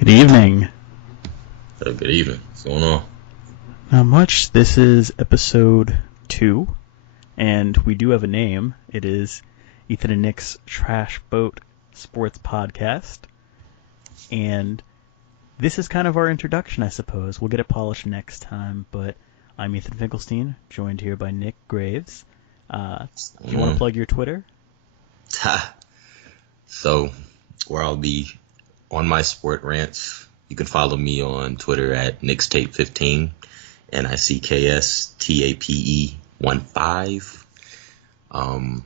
Good evening. Good evening. What's going on? Not much. This is episode 2, and we do have a name. It is Ethan and Nick's Trash Boat Sports Podcast, and this is kind of our introduction, I suppose. We'll get it polished next time, but I'm Ethan Finkelstein, joined here by Nick Graves. Do you want to plug your Twitter? So, where I'll be on my sport rants, you can follow me on Twitter at NicksTape15, NicksTape15.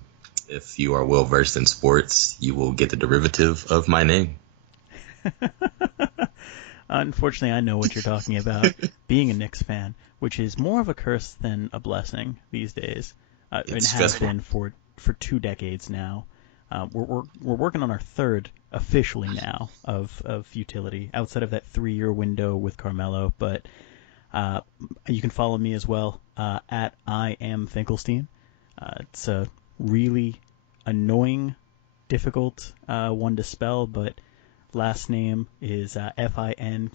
If you are well versed in sports, you will get the derivative of my name. Unfortunately, I know what you're talking about. Being a Knicks fan, which is more of a curse than a blessing these days, and has been for 2 decades now. We're working on our third officially now of futility outside of that 3-year window with Carmelo. But you can follow me as well at I am Finkelstein. It's a really annoying, difficult one to spell, but last name is Finkelstein.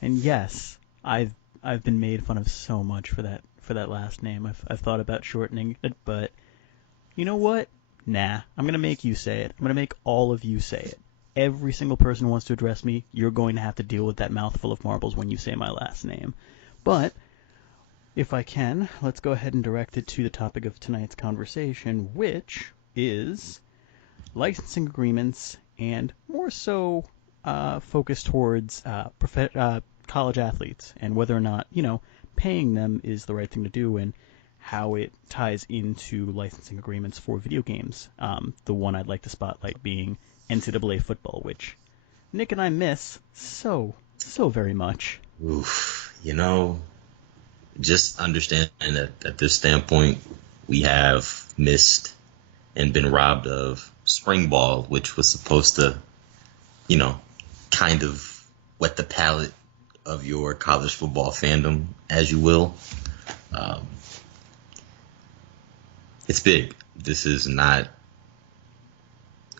And yes, I've been made fun of so much for that last name. I've thought about shortening it, but you know what? Nah, I'm going to make you say it. I'm going to make all of you say it. Every single person who wants to address me, you're going to have to deal with that mouthful of marbles when you say my last name. But if I can, let's go ahead and direct it to the topic of tonight's conversation, which is licensing agreements and more so focused towards college athletes and whether or not, paying them is the right thing to do and how it ties into licensing agreements for video games. The one I'd like to spotlight being NCAA football, which Nick and I miss so very much. Oof, just understand that at this standpoint, we have missed and been robbed of spring ball, which was supposed to, kind of wet the palate of your college football fandom, as you will. It's big. This is not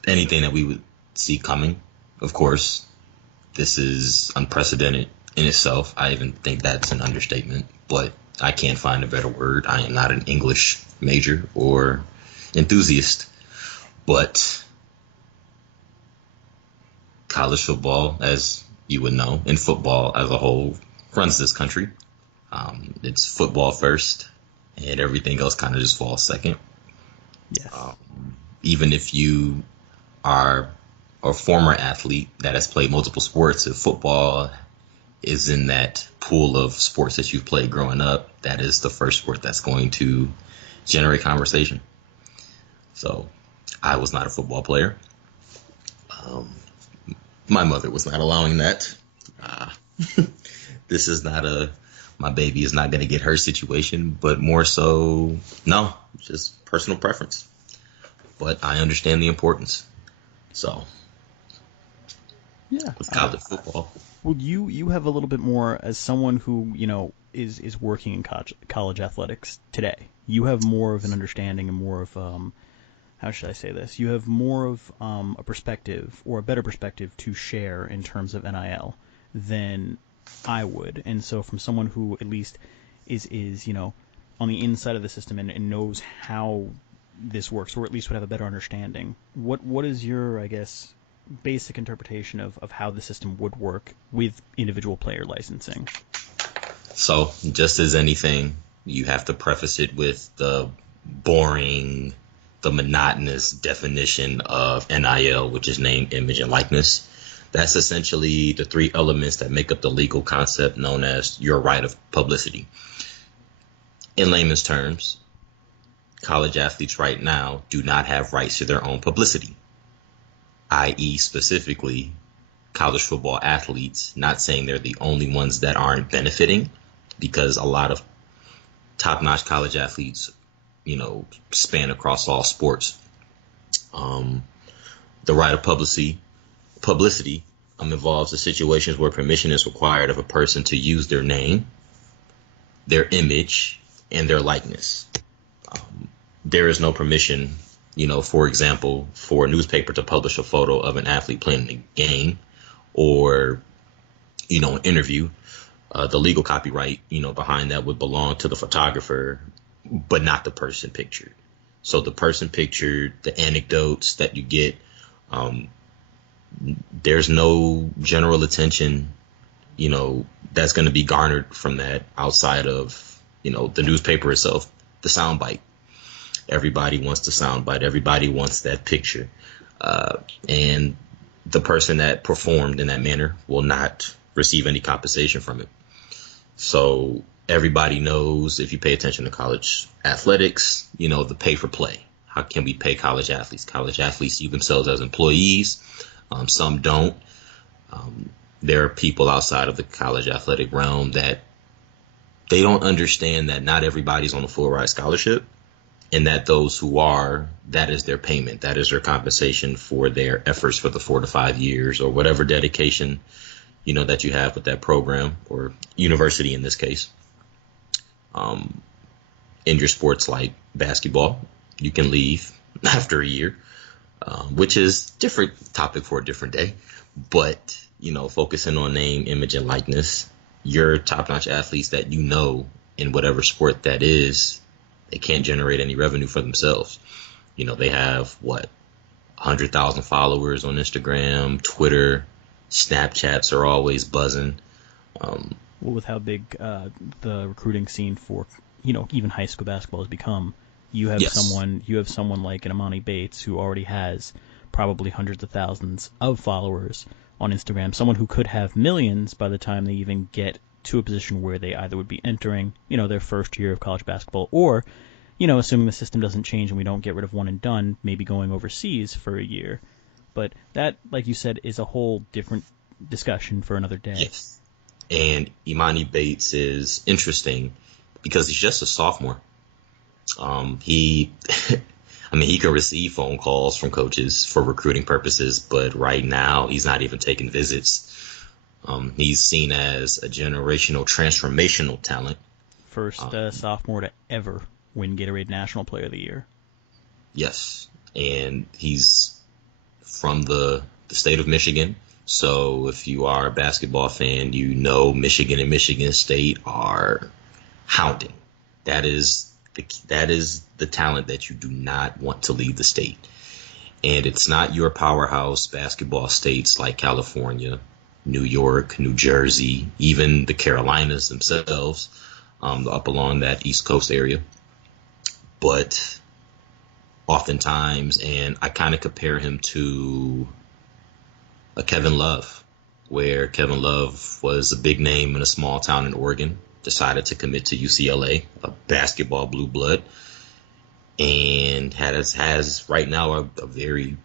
anything that we would see coming, of course. This is unprecedented in itself. I even think that's an understatement, but I can't find a better word. I am not an English major or enthusiast, but college football, as you would know, and football as a whole, runs this country. It's football first, and everything else kind of just falls second. Yes. Even if you are a former athlete that has played multiple sports, if football is in that pool of sports that you've played growing up, that is the first sport that's going to generate conversation. So I was not a football player. My mother was not allowing that. This is not my baby is not going to get her situation, but more so, no, just personal preference. But I understand the importance. So, yeah, with college football. Well, you have a little bit more as someone who is working in college athletics today. You have more of an understanding and more of how should I say this? You have more of a perspective or a better perspective to share in terms of NIL than I would. And so from someone who at least is on the inside of the system and knows how this works, or at least would have a better understanding, what is your, I guess, basic interpretation of how the system would work with individual player licensing? So just as anything, you have to preface it with the boring, the monotonous definition of NIL, which is name, image, and likeness. That's essentially the 3 elements that make up the legal concept known as your right of publicity. In layman's terms, college athletes right now do not have rights to their own publicity, i.e. specifically college football athletes, not saying they're the only ones that aren't benefiting, because a lot of top-notch college athletes, span across all sports. The right of publicity involves the situations where permission is required of a person to use their name, their image, and their likeness. There is no permission, For example, for a newspaper to publish a photo of an athlete playing a game or, an interview, the legal copyright, behind that would belong to the photographer, but not the person pictured. So the person pictured, the anecdotes that you get, there's no general attention, that's going to be garnered from that outside of, the newspaper itself, the soundbite. Everybody wants the soundbite. Everybody wants that picture. And the person that performed in that manner will not receive any compensation from it. So everybody knows, if you pay attention to college athletics, the pay for play. How can we pay college athletes? College athletes see themselves as employees. Some don't. There are people outside of the college athletic realm that they don't understand that not everybody's on a full ride scholarship, and that those who are, that is their payment. That is their compensation for their efforts for the 4 to 5 years or whatever dedication, that you have with that program or university in this case. In your sports like basketball, you can leave after a year, which is different topic for a different day. But, focusing on name, image, and likeness, your top-notch athletes that in whatever sport that is, they can't generate any revenue for themselves. They have 100,000 followers on Instagram, Twitter, Snapchats are always buzzing. With how big the recruiting scene for even high school basketball has become, you have someone like an Emani Bates who already has probably hundreds of thousands of followers on Instagram, someone who could have millions by the time they even get to a position where they either would be entering their first year of college basketball, or assuming the system doesn't change and we don't get rid of one and done, maybe going overseas for a year. But that, like you said, is a whole different discussion for another day. Yes. And Emani Bates is interesting because he's just a sophomore. He can receive phone calls from coaches for recruiting purposes, but right now he's not even taking visits. He's seen as a generational, transformational talent. First sophomore to ever win Gatorade National Player of the Year. Yes, and he's from the state of Michigan. So if you are a basketball fan, Michigan and Michigan State are hounding. That is the talent that you do not want to leave the state. And it's not your powerhouse basketball states like California, New York, New Jersey, even the Carolinas themselves, up along that East Coast area. But oftentimes, and I kind of compare him to a Kevin Love, where Kevin Love was a big name in a small town in Oregon, decided to commit to UCLA, a basketball blue blood, and has right now a very,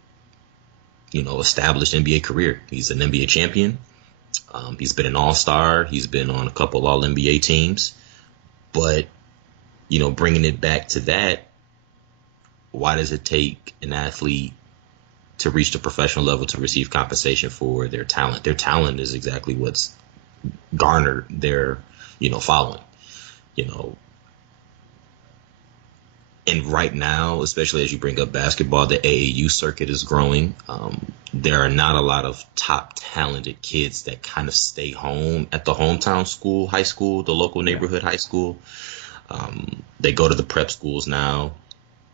established NBA career. He's an NBA champion. He's been an all-star. He's been on a couple all-NBA teams. But, bringing it back to that, why does it take an athlete to reach the professional level to receive compensation for their talent? Their talent is exactly what's garnered their, following, And right now, especially as you bring up basketball, the AAU circuit is growing. There are not a lot of top talented kids that kind of stay home at the hometown school, high school, the local neighborhood high school. They go to the prep schools now.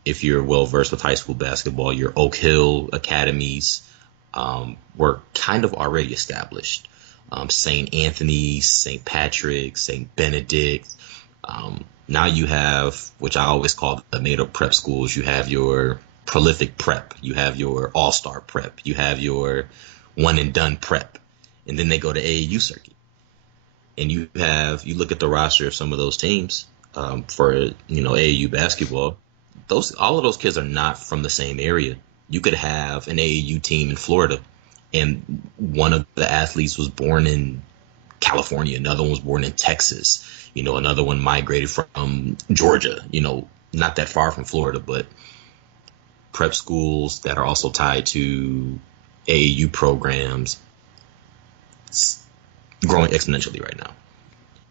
If you're well versed with high school basketball, your Oak Hill academies were kind of already established. St. Anthony's, St. Patrick's, St. Benedict. Now you have, which I always call the made-up prep schools, you have your prolific prep, you have your all-star prep, you have your one-and-done prep, and then they go to AAU circuit. And you look at the roster of some of those teams for, AAU basketball, all of those kids are not from the same area. You could have an AAU team in Florida, and one of the athletes was born in California, another one was born in Texas, another one migrated from Georgia, not that far from Florida, but prep schools that are also tied to AAU programs, it's growing exponentially right now.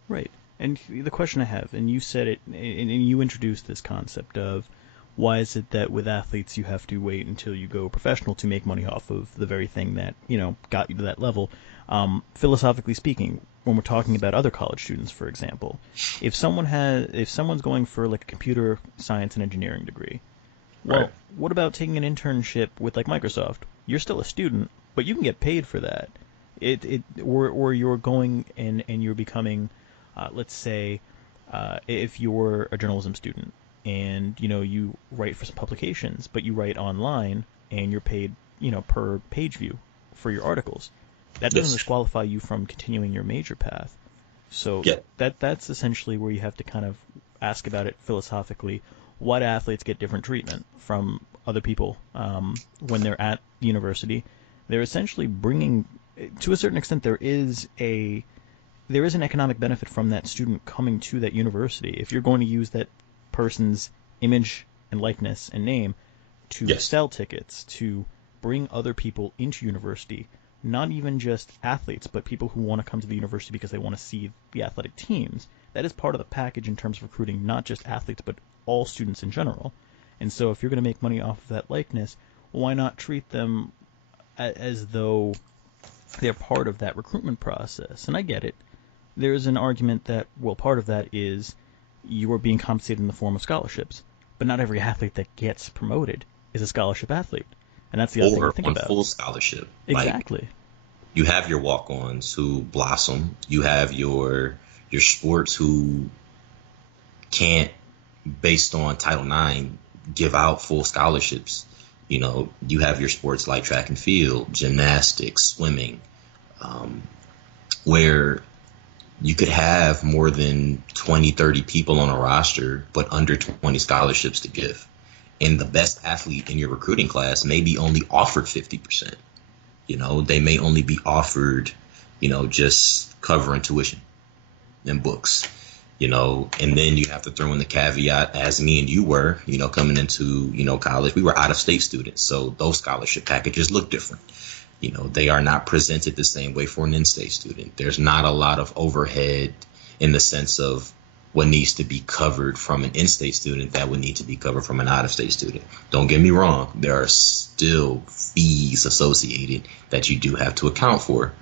Right. And the question I have, and you said it, and you introduced this concept of why is it that with athletes you have to wait until you go professional to make money off of the very thing that, got you to that level? Philosophically speaking, when we're talking about other college students, for example, if someone's going for like a computer science and engineering degree, well, Right. what about taking an internship with like Microsoft? You're still a student, but you can get paid for that. Or you're going and you're becoming, let's say, if you're a journalism student and you write for some publications, but you write online and you're paid per page view for your articles. That doesn't Yes. disqualify you from continuing your major path. So Yeah. that's essentially where you have to kind of ask about it philosophically. What athletes get different treatment from other people when they're at the university? They're essentially bringing, to a certain extent, there is an economic benefit from that student coming to that university. If you're going to use that person's image and likeness and name to Yes. sell tickets, to bring other people into university, not even just athletes, but people who want to come to the university because they want to see the athletic teams, that is part of the package in terms of recruiting not just athletes, but all students in general. And so if you're going to make money off of that likeness, why not treat them as though they're part of that recruitment process? And I get it. There's an argument that, well, part of that is you are being compensated in the form of scholarships, but not every athlete that gets promoted is a scholarship athlete. And that's the other thing Or to think on about. full scholarship. Like, Exactly. you have your walk-ons who blossom. You have your sports who can't, based on Title IX, give out full scholarships. You have your sports like track and field, gymnastics, swimming, where you could have more than 20, 30 people on a roster, but under 20 scholarships to give. And the best athlete in your recruiting class may be only offered 50%. They may only be offered, just covering tuition and books, and then you have to throw in the caveat, as me and you were, coming into, college, we were out of state students. So those scholarship packages look different. They are not presented the same way for an in-state student. There's not a lot of overhead in the sense of what needs to be covered from an in-state student that would need to be covered from an out-of-state student. Don't get me wrong. There are still fees associated that you do have to account for.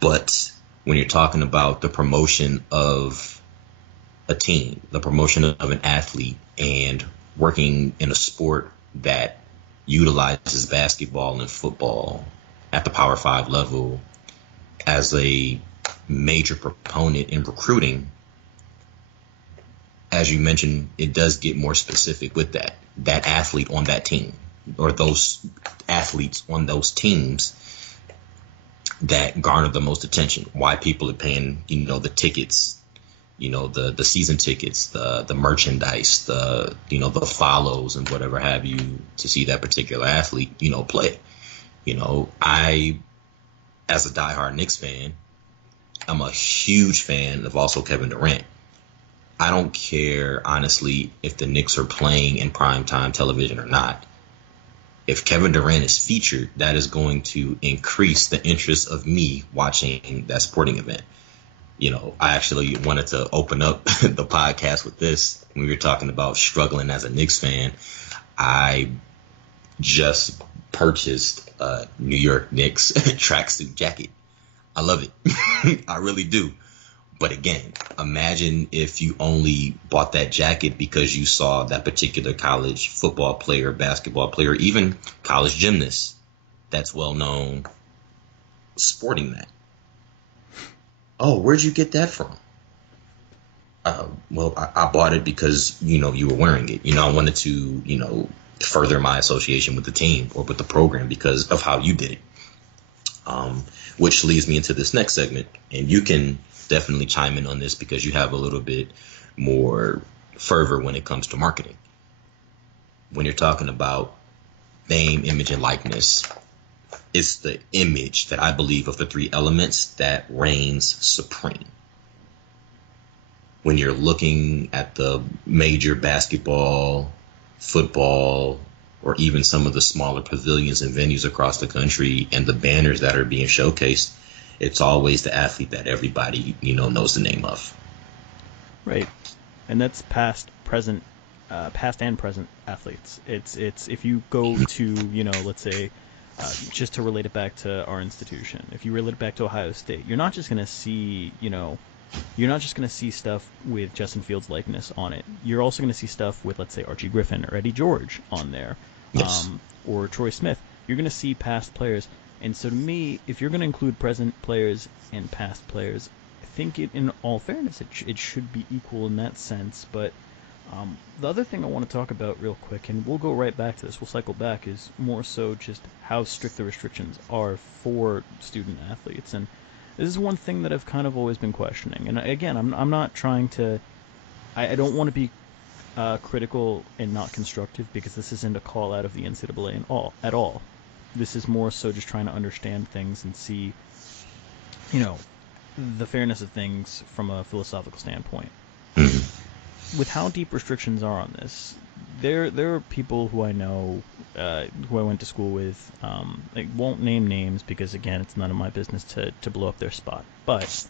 But when you're talking about the promotion of a team, the promotion of an athlete, and working in a sport that utilizes basketball and football at the Power 5 level as a major proponent in recruiting, as you mentioned, it does get more specific with that athlete on that team, or those athletes on those teams that garner the most attention. Why people are paying, the tickets, the season tickets, the merchandise, the follows and whatever have you to see that particular athlete, play. I, as a diehard Knicks fan, I'm a huge fan of also Kevin Durant. I don't care, honestly, if the Knicks are playing in primetime television or not. If Kevin Durant is featured, that is going to increase the interest of me watching that sporting event. I actually wanted to open up the podcast with this. When we were talking about struggling as a Knicks fan, I just purchased a New York Knicks tracksuit jacket. I love it. I really do. But again, imagine if you only bought that jacket because you saw that particular college football player, basketball player, even college gymnast that's well known sporting that. Oh, where'd you get that from? Well, I bought it because, you were wearing it. I wanted to, further my association with the team or with the program because of how you did it. Which leads me into this next segment. And you can definitely chime in on this because you have a little bit more fervor when it comes to marketing. When you're talking about name, image, and likeness, it's the image that I believe of the three elements that reigns supreme. When you're looking at the major basketball, football, or even some of the smaller pavilions and venues across the country and the banners that are being showcased, it's always the athlete that everybody, knows the name of. Right. And that's past, present, past and present athletes. It's if you go to, let's say, just to relate it back to our institution, if you relate it back to Ohio State, you're not just gonna see, you're not just gonna see stuff with Justin Fields' likeness on it. You're also gonna see stuff with, let's say, Archie Griffin or Eddie George on there, Yes. or Troy Smith. You're gonna see past players, and so to me, if you're gonna include present players and past players, I think in all fairness, it should be equal in that sense, but the other thing I want to talk about real quick, and we'll go right back to this, we'll cycle back, is more so just how strict the restrictions are for student athletes. And this is one thing that I've kind of always been questioning. And again, I'm not trying to, I don't want to be critical and not constructive, because this isn't a call out of the NCAA at all. This is more so just trying to understand things and see, the fairness of things from a philosophical standpoint. With how deep restrictions are on this, there are people who I know, who I went to school with. I won't name names because, again, it's none of my business to blow up their spot. But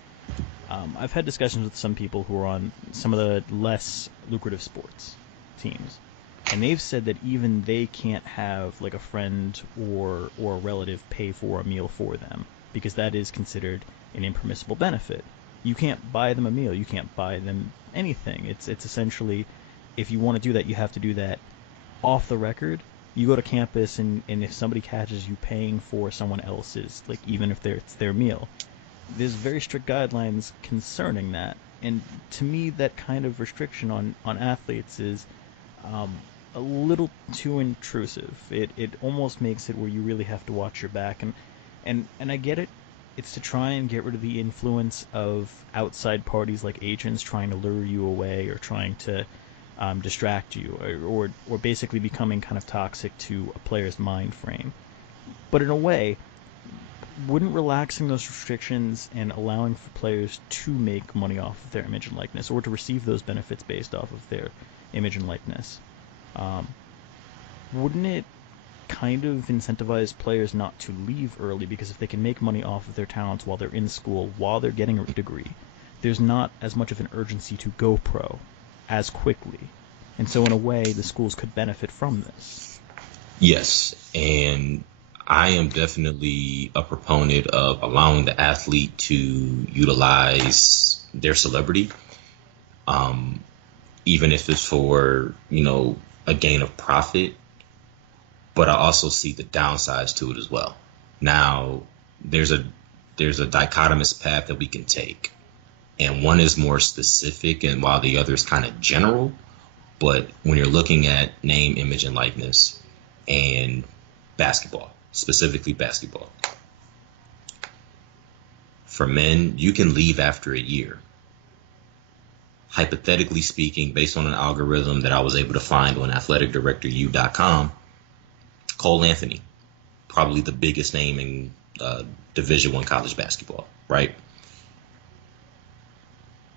I've had discussions with some people who are on some of the less lucrative sports teams, and they've said that even they can't have like a friend or a relative pay for a meal for them, because that is considered an impermissible benefit. You can't buy them a meal. You can't buy them anything. It's essentially, if you want to do that, you have to do that off the record. You go to campus, and if somebody catches you paying for someone else's, like even if it's their meal, there's very strict guidelines concerning that. And to me, that kind of restriction on athletes is a little too intrusive. It almost makes it where you really have to watch your back. And I get it. It's to try and get rid of the influence of outside parties like agents trying to lure you away, or trying to distract you, or basically becoming kind of toxic to a player's mind frame. But in a way, wouldn't relaxing those restrictions and allowing for players to make money off of their image and likeness, or to receive those benefits based off of their image and likeness, wouldn't it kind of incentivize players not to leave early? Because if they can make money off of their talents while they're in school, while they're getting a degree, there's not as much of an urgency to go pro as quickly. And so in a way, the schools could benefit from this. Yes, and I am definitely a proponent of allowing the athlete to utilize their celebrity, even if it's for, a gain of profit. But I also see the downsides to it as well. Now, there's a dichotomous path that we can take, and one is more specific, and while the other is kind of general. But when you're looking at name, image, and likeness, and basketball, specifically basketball, for men, you can leave after a year. Hypothetically speaking, based on an algorithm that I was able to find on athleticdirectoru.com, Cole Anthony, probably the biggest name in Division I college basketball, right?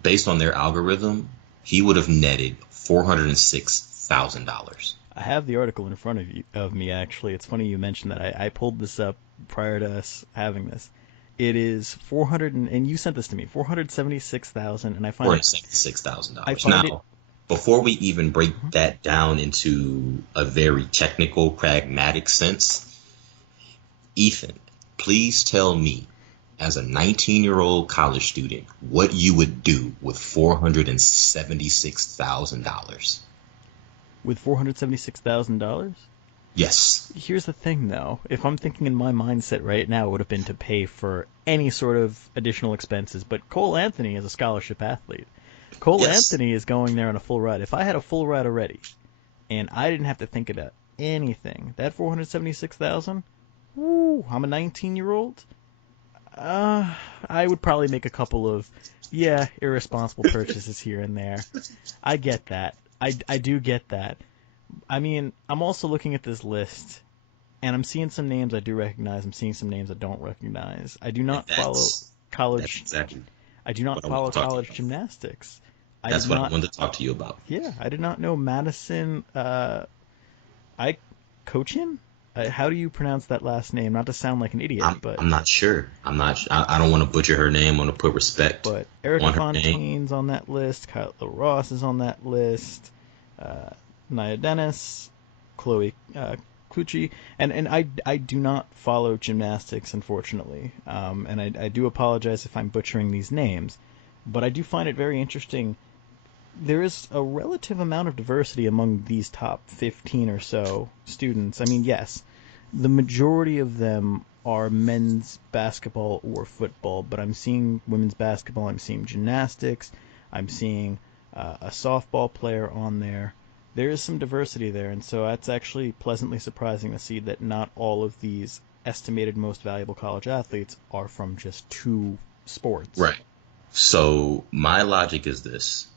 Based on their algorithm, he would have netted $406,000. I have the article in front of me, actually. It's funny you mentioned that. I pulled this up prior to us having this. It is 400, and you sent this to me, 476,000, and I find $476,000. Now, before we even break that down into a very technical, pragmatic sense, Ethan, please tell me, as a 19-year-old college student, what you would do with $476,000. With $476,000? Yes. Here's the thing, though. If I'm thinking in my mindset right now, it would have been to pay for any sort of additional expenses. But Cole Anthony is a scholarship athlete. Cole Anthony is going there on a full ride. If I had a full ride already, and I didn't have to think about anything, that $476,000, woo, I'm a 19-year-old. I would probably make a couple of, irresponsible purchases here and there. I get that. I do get that. I mean, I'm also looking at this list, and I'm seeing some names I do recognize. I'm seeing some names I don't recognize. I do not follow college. I do not follow college gymnastics. That's what I wanted to talk to you about. Yeah, I did not know Madison. I coach him. How do you pronounce that last name? Not to sound like an idiot, but I'm not sure. I don't want to butcher her name. I want to put respect. But Erica Fontaine's on that list. Kyle Ross is on that list. Nia Dennis, Chloe Clucci, and I do not follow gymnastics, unfortunately, and I do apologize if I'm butchering these names, but I do find it very interesting. There is a relative amount of diversity among these top 15 or so students. I mean, yes, the majority of them are men's basketball or football, but I'm seeing women's basketball, I'm seeing gymnastics, I'm seeing a softball player on there. There is some diversity there, and so that's actually pleasantly surprising to see that not all of these estimated most valuable college athletes are from just two sports. Right. So my logic is this,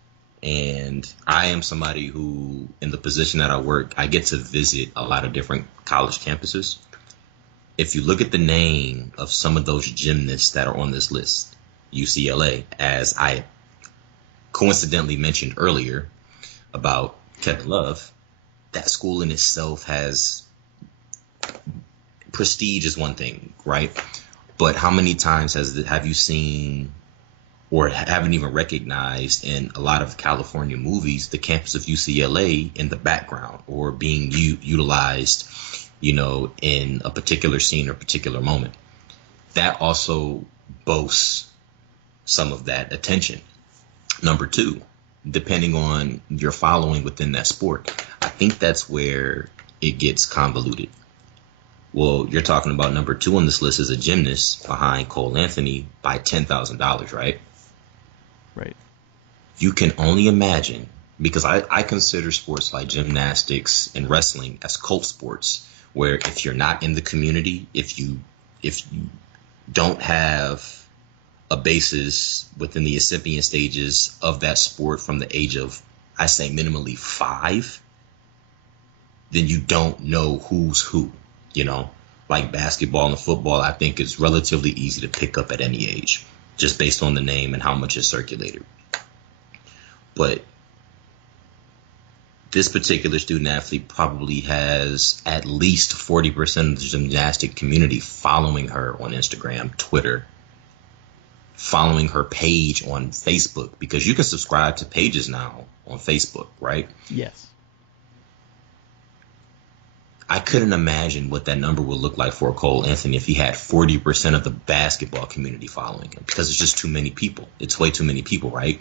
and I am somebody who, in the position that I work, I get to visit a lot of different college campuses. If you look at the name of some of those gymnasts that are on this list, UCLA, as I coincidentally mentioned earlier about Kevin Love, that school in itself has prestige is one thing, right? But how many times have you seen or haven't even recognized in a lot of California movies the campus of UCLA in the background or being utilized, in a particular scene or particular moment? That also boasts some of that attention. Number two, depending on your following within that sport, I think that's where it gets convoluted. Well, you're talking about number two on this list is a gymnast behind Cole Anthony by $10,000, right? Right. You can only imagine, because I consider sports like gymnastics and wrestling as cult sports, where if you're not in the community, if you don't have a basis within the incipient stages of that sport from the age of, I say, minimally 5, then you don't know who's who. Like basketball and football, I think it's relatively easy to pick up at any age, just based on the name and how much is circulated. But this particular student athlete probably has at least 40% of the gymnastic community following her on Instagram, Twitter, following her page on Facebook, because you can subscribe to pages now on Facebook, right? Yes. I couldn't imagine what that number would look like for Cole Anthony if he had 40% of the basketball community following him, because it's just too many people. It's way too many people, right?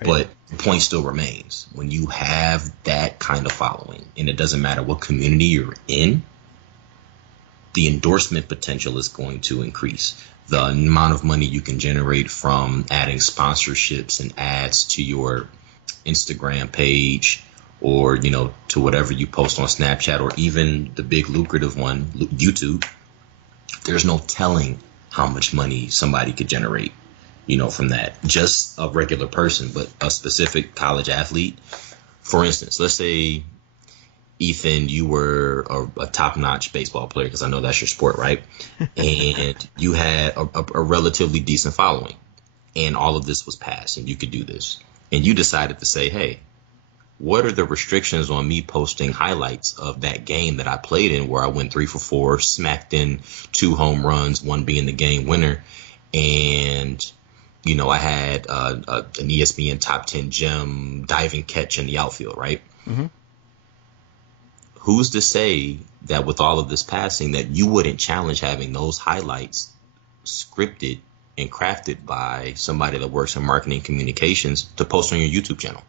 But the point still remains. When you have that kind of following, and it doesn't matter what community you're in, the endorsement potential is going to increase. The amount of money you can generate from adding sponsorships and ads to your Instagram page, or, to whatever you post on Snapchat, or even the big lucrative one, YouTube, there's no telling how much money somebody could generate, from that. Just a regular person, but a specific college athlete. For instance, let's say, Ethan, you were a top-notch baseball player, because I know that's your sport, right? And you had a relatively decent following, and all of this was passed, and you could do this. And you decided to say, hey, what are the restrictions on me posting highlights of that game that I played in, where I went 3 for 4, smacked in 2 home runs, one being the game winner, and I had an ESPN top 10 gem diving catch in the outfield, right? Mm-hmm. Who's to say that with all of this passing that you wouldn't challenge having those highlights scripted and crafted by somebody that works in marketing communications to post on your YouTube channel?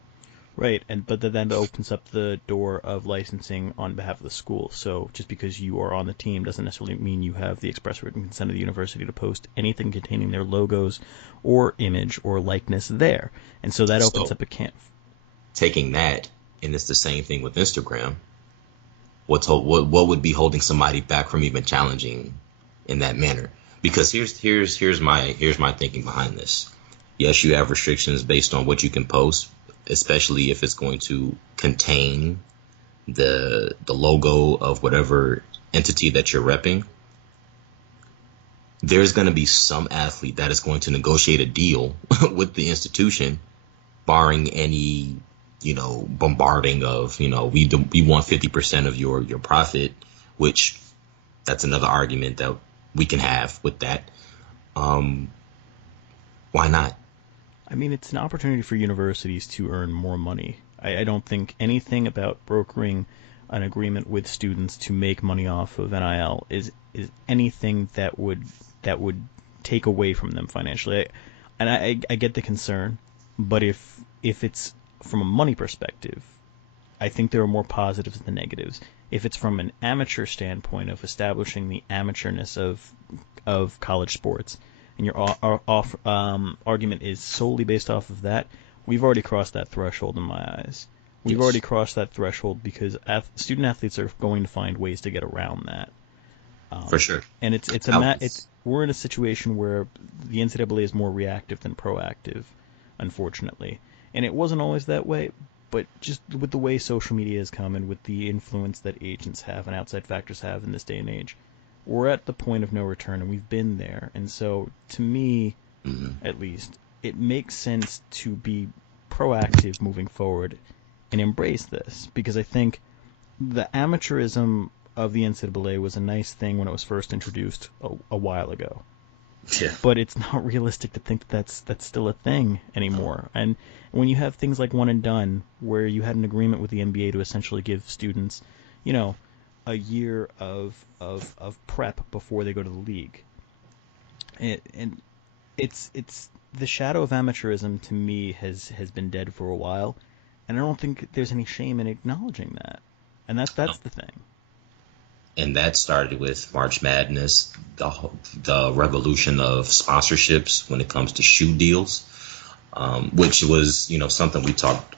Right, but then opens up the door of licensing on behalf of the school. So just because you are on the team doesn't necessarily mean you have the express written consent of the university to post anything containing their logos or image or likeness there. And so that opens up a can. Taking that, and it's the same thing with Instagram. What would be holding somebody back from even challenging in that manner? Because here's my thinking behind this. Yes, you have restrictions based on what you can post, especially if it's going to contain the logo of whatever entity that you're repping. There's going to be some athlete that is going to negotiate a deal with the institution, barring any, bombarding of, we want 50% of your profit, which that's another argument that we can have with that. Why not? I mean, it's an opportunity for universities to earn more money I don't think anything about brokering an agreement with students to make money off of NIL is anything that would take away from them financially. I get the concern, but if it's from a money perspective, I think there are more positives than negatives. If it's from an amateur standpoint of establishing the amateurness of college sports, and your argument is solely based off of that, we've already crossed that threshold in my eyes. We've Yes. already crossed that threshold because student athletes are going to find ways to get around that. For sure. And we're in a situation where the NCAA is more reactive than proactive, unfortunately. And it wasn't always that way, but just with the way social media has come and with the influence that agents have and outside factors have in this day and age, we're at the point of no return, and we've been there. And so, to me, at least, it makes sense to be proactive moving forward and embrace this, because I think the amateurism of the NCAA was a nice thing when it was first introduced a while ago. Yeah. But it's not realistic to think that's still a thing anymore. And when you have things like one and done, where you had an agreement with the NBA to essentially give students, a year of prep before they go to the league, and it's the shadow of amateurism to me has been dead for a while, and I don't think there's any shame in acknowledging that. And that's the thing. And that started with March Madness, the revolution of sponsorships when it comes to shoe deals, which was, something we talked,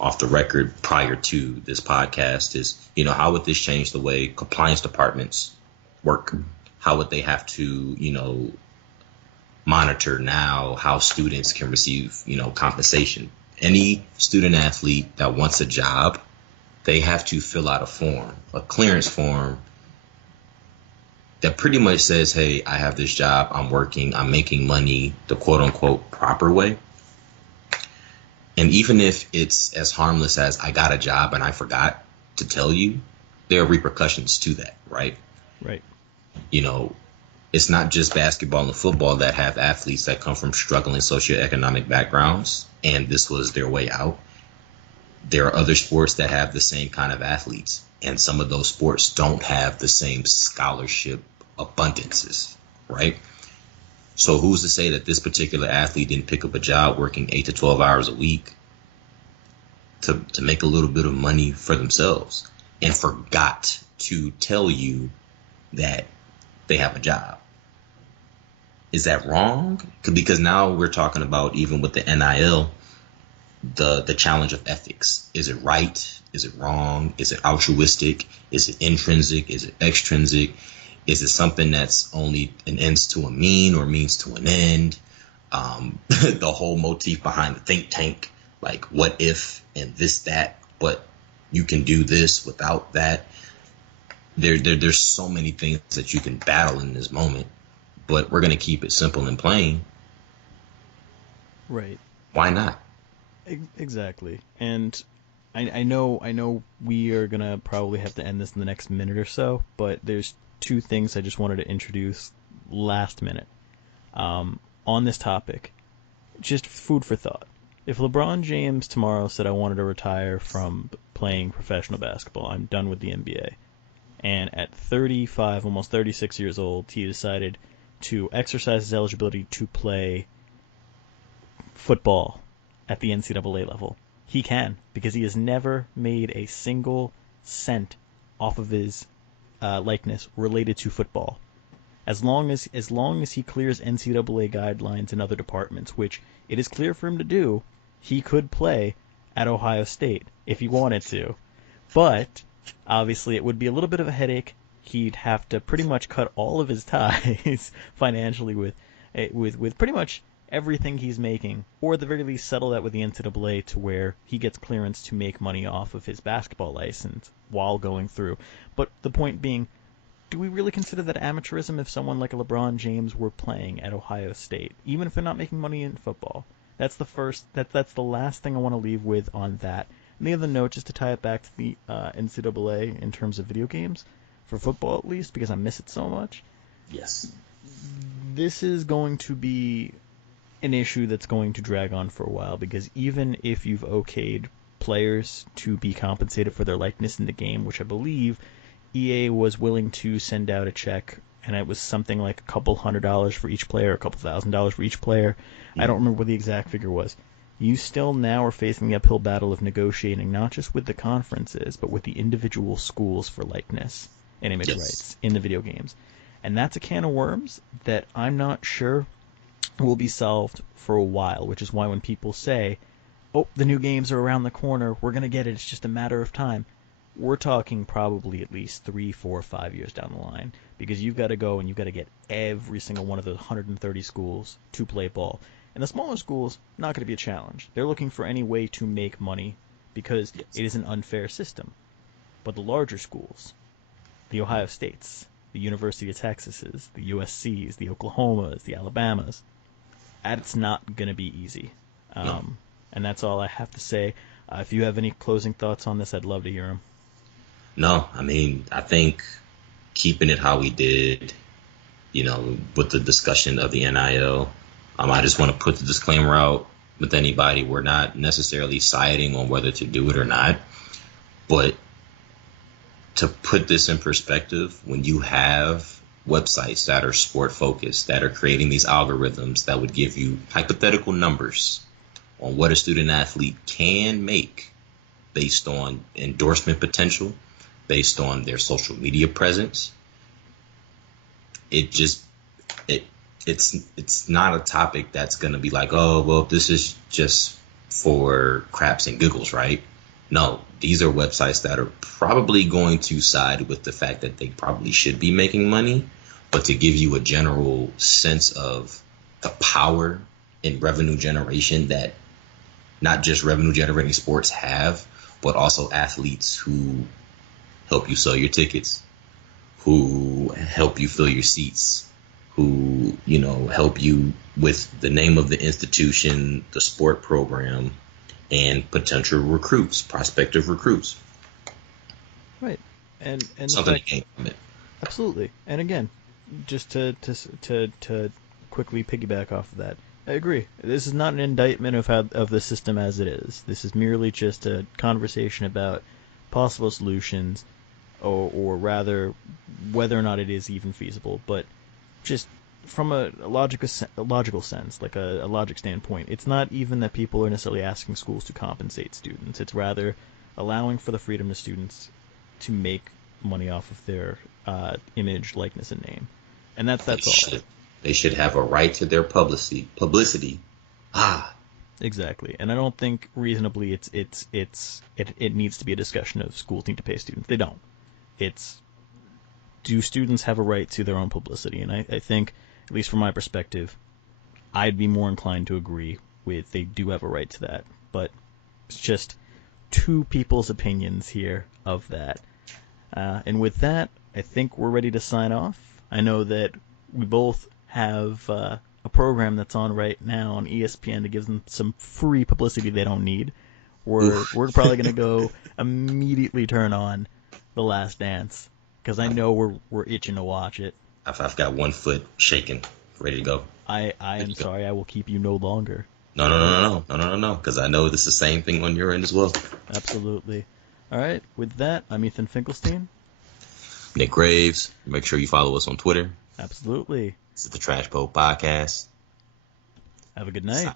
off the record prior to this podcast is, how would this change the way compliance departments work? How would they have to, monitor now how students can receive, compensation? Any student athlete that wants a job, they have to fill out a clearance form that pretty much says, hey, I have this job, I'm working, I'm making money the quote unquote proper way. And even if it's as harmless as I got a job and I forgot to tell you, there are repercussions to that, right? Right. It's not just basketball and football that have athletes that come from struggling socioeconomic backgrounds, and this was their way out. There are other sports that have the same kind of athletes, and some of those sports don't have the same scholarship abundances, right? So who's to say that this particular athlete didn't pick up a job working 8 to 12 hours a week to make a little bit of money for themselves and forgot to tell you that they have a job? Is that wrong? Because now we're talking about, even with the NIL, the challenge of ethics. Is it right? Is it wrong? Is it altruistic? Is it intrinsic? Is it extrinsic? Is it something that's only an ends to a mean or means to an end? The whole motif behind the think tank, like what if and this, that, but you can do this without that. There's so many things that you can battle in this moment, but we're going to keep it simple and plain. Right. Why not? Exactly. And I know we are going to probably have to end this in the next minute or so, but there's two things I just wanted to introduce last minute on this topic. Just food for thought. If LeBron James tomorrow said I wanted to retire from playing professional basketball, I'm done with the NBA, and at 35, almost 36 years old, he decided to exercise his eligibility to play football at the NCAA level, he can, because he has never made a single cent off of his likeness related to football. As long as he clears NCAA guidelines in other departments, which it is clear for him to do, he could play at Ohio State if he wanted to. But obviously it would be a little bit of a headache. He'd have to pretty much cut all of his ties financially with pretty much everything he's making, or at the very least settle that with the NCAA to where he gets clearance to make money off of his basketball license while going through. But the point being, do we really consider that amateurism if someone like a LeBron James were playing at Ohio State, even if they're not making money in football? That's the last thing I want to leave with on that. And the other note, just to tie it back to the NCAA in terms of video games, for football at least, because I miss it so much. Yes. This is going to be an issue that's going to drag on for a while, because even if you've okayed players to be compensated for their likeness in the game, which I believe EA was willing to send out a check, and it was something like a couple $100 for each player, a couple $1,000 for each player. I don't remember what the exact figure was. You still now are facing the uphill battle of negotiating not just with the conferences, but with the individual schools for likeness and image rights in the video games. And that's a can of worms that I'm not sure will be solved for a while, which is why when people say, oh, the new games are around the corner, we're going to get it, it's just a matter of time, we're talking probably at least 3, 4, 5 years down the line, because you've got to go and you've got to get every single one of those 130 schools to play ball. And the smaller schools, not going to be a challenge. They're looking for any way to make money because it is an unfair system. But the larger schools, the Ohio States, the University of Texases, the USCs, the Oklahomas, the Alabamas, that's not going to be easy. No. And that's all I have to say. If you have any closing thoughts on this, I'd love to hear them. No, I mean, I think keeping it how we did, with the discussion of the NIL, I just want to put the disclaimer out with anybody. We're not necessarily siding on whether to do it or not, but to put this in perspective, when you have websites that are sport focused, that are creating these algorithms that would give you hypothetical numbers on what a student athlete can make based on endorsement potential, based on their social media presence, it's not a topic that's going to be like, oh, well, this is just for craps and giggles, right? No, these are websites that are probably going to side with the fact that they probably should be making money, but to give you a general sense of the power in revenue generation that not just revenue generating sports have, but also athletes who help you sell your tickets, who help you fill your seats, who, help you with the name of the institution, the sport program, and potential recruits, prospective recruits. Right. And something that came from it. Absolutely. And again, just to quickly piggyback off of that, I agree. This is not an indictment of the system as it is. This is merely just a conversation about possible solutions, or rather whether or not it is even feasible. But just from a logical sense, like a logic standpoint, it's not even that people are necessarily asking schools to compensate students. It's rather allowing for the freedom to students to make money off of their image, likeness, and name. And that's all. They should have a right to their publicity. Exactly. And I don't think reasonably it needs to be a discussion of schools need to pay students. They don't. It's, do students have a right to their own publicity? And I think, at least from my perspective, I'd be more inclined to agree with they do have a right to that. But it's just two people's opinions here of that. And with that, I think we're ready to sign off. I know that we both have a program that's on right now on ESPN to give them some free publicity they don't need. We're probably going to go immediately turn on The Last Dance, because I know we're itching to watch it. I've got one foot shaking, ready to go. I am sorry, I will keep you no longer. No, because I know it's the same thing on your end as well. Absolutely. All right, with that, I'm Ethan Finkelstein. Nick Graves. Make sure you follow us on Twitter. Absolutely. This is the Trash Boat Podcast. Have a good night.